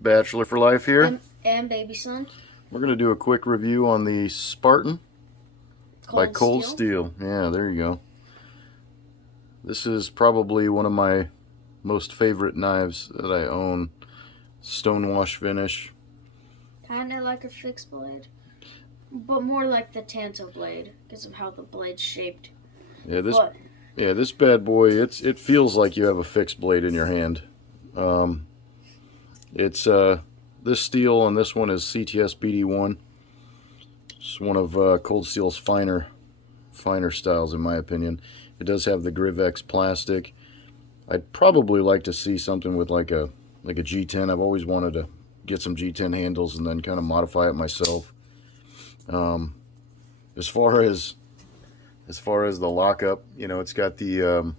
Bachelor for Life here. And Babyson. We're going to do a quick review on the Spartan by Cold Steel. Yeah, there you go. This is probably one of my most favorite knives that I own. Stonewash finish. Kind of like a fixed blade, but more like the Tanto blade because of how the blade's shaped. Yeah, this bad boy, it feels like you have a fixed blade in your hand. This steel on this one is CTS BD1. It's one of Cold Steel's finer styles in my opinion. It does have the Grivex plastic. I'd probably like to see something with like a G10. I've always wanted to get some G10 handles and then kind of modify it myself. As far as the lockup, you know, it's got the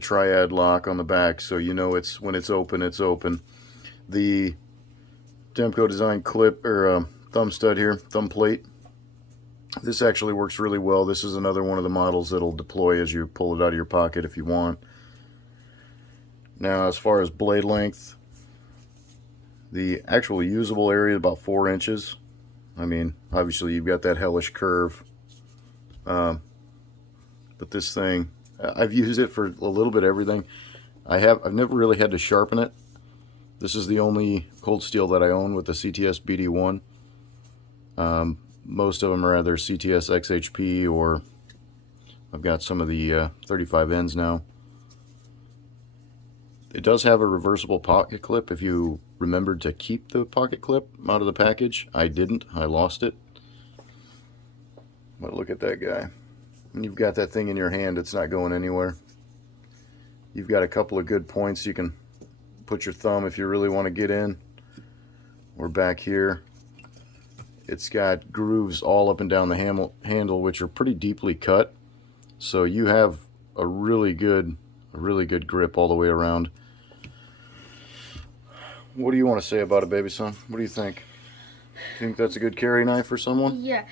triad lock on the back, so you know it's when it's open, it's open. The Demco design clip or thumb stud here, thumb plate. This actually works really well. This is another one of the models that'll deploy as you pull it out of your pocket if you want. Now, as far as blade length, the actual usable area is about 4 inches. I mean, obviously you've got that hellish curve. But this thing, I've used it for a little bit of everything. I've never really had to sharpen it. This is the only Cold Steel that I own with the CTS BD1. Most of them are either CTS XHP or I've got some of the 35Ns now. It does have a reversible pocket clip if you remembered to keep the pocket clip out of the package. I didn't. I lost it. But look at that guy. When you've got that thing in your hand, it's not going anywhere. You've got a couple of good points. You can put your thumb if you really want to get in. Or back here. It's got grooves all up and down the handle, which are pretty deeply cut. So you have a really good grip all the way around. What do you want to say about it, Babyson? What do you think? Think that's a good carry knife for someone? Yeah.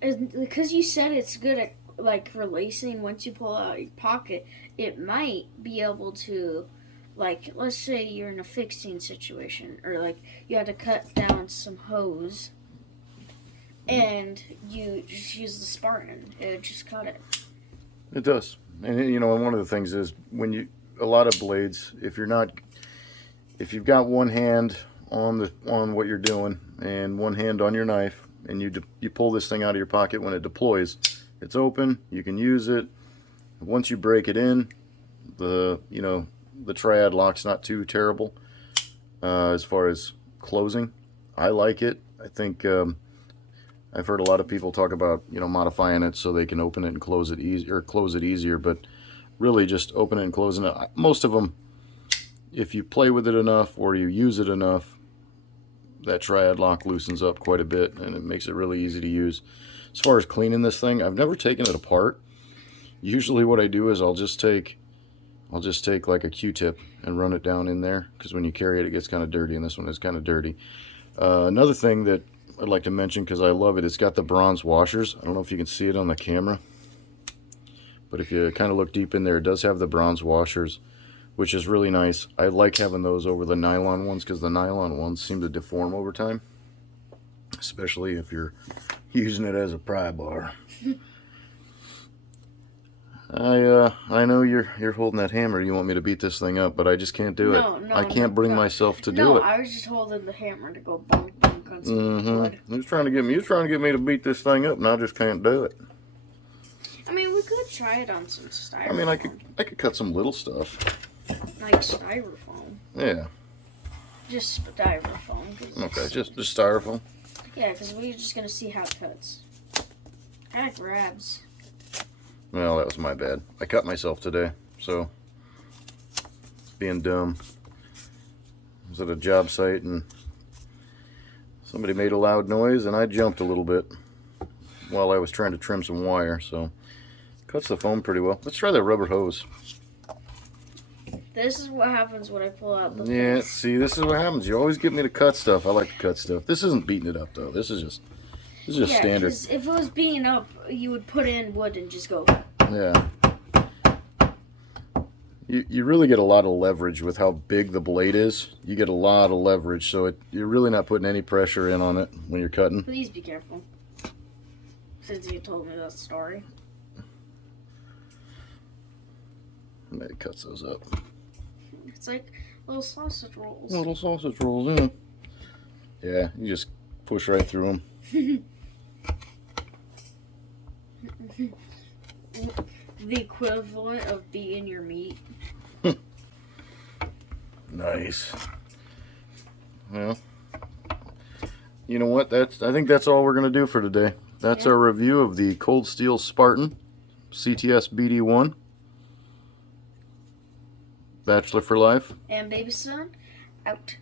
Because you said it's good at like releasing once you pull out your pocket, it might be able to, like, let's say you're in a fixing situation or like you had to cut down some hose and you just use the Spartan. It would just cut it. It does. And you know, and one of the things is when a lot of blades, if you've got one hand on what you're doing and one hand on your knife, and you pull this thing out of your pocket when it deploys, it's open, you can use it. Once you break it in, the triad lock's not too terrible as far as closing. I like it. I think I've heard a lot of people talk about, you know, modifying it so they can open it and close it easier, but really just open it and closing it. Most of them, if you play with it enough or you use it enough, that triad lock loosens up quite a bit and it makes it really easy to use. As far as cleaning this thing, I've never taken it apart. Usually what I do is I'll just take like a Q-tip and run it down in there, because when you carry it, it gets kind of dirty, and this one is kind of dirty. Another thing that I'd like to mention, because I love it, it's got the bronze washers. I don't know if you can see it on the camera, but if you kind of look deep in there, it does have the bronze washers, which is really nice. I like having those over the nylon ones, because the nylon ones seem to deform over time, especially if you're using it as a pry bar. I know you're holding that hammer. You want me to beat this thing up, but I just can't do it. I can't bring myself to do it. No, I was just holding the hammer to go bonk bonk on some blood. He was trying to get me to beat this thing up, and I just can't do it. I mean, we could try it on some styrofoam. I mean, I could cut some little stuff. Like styrofoam. Yeah. Just styrofoam. Okay, just styrofoam. Yeah, because we're just gonna see how it cuts. Kind of grabs. Well, that was my bad. I cut myself today, so being dumb. I was at a job site and somebody made a loud noise and I jumped a little bit while I was trying to trim some wire, so cuts the foam pretty well. Let's try that rubber hose. This is what happens when I pull out the Yeah, hose. see, this is what happens. You always get me to cut stuff. I like to cut stuff. This isn't beating it up though. This is just standard. Because if it was beating up, you would put in wood and just go. Yeah. you really get a lot of leverage with how big the blade is. You get a lot of leverage, so you're really not putting any pressure in on it when you're cutting. Please be careful, since you told me that story. It cuts those up. It's like little sausage rolls. Little sausage rolls, yeah. Yeah, you just push right through them. The equivalent of beating your meat. Nice. Well, you know what? I think that's all we're gonna do for today. That's our review of the Cold Steel Spartan CTS BD1 Bachelor for Life. And Babyson, out.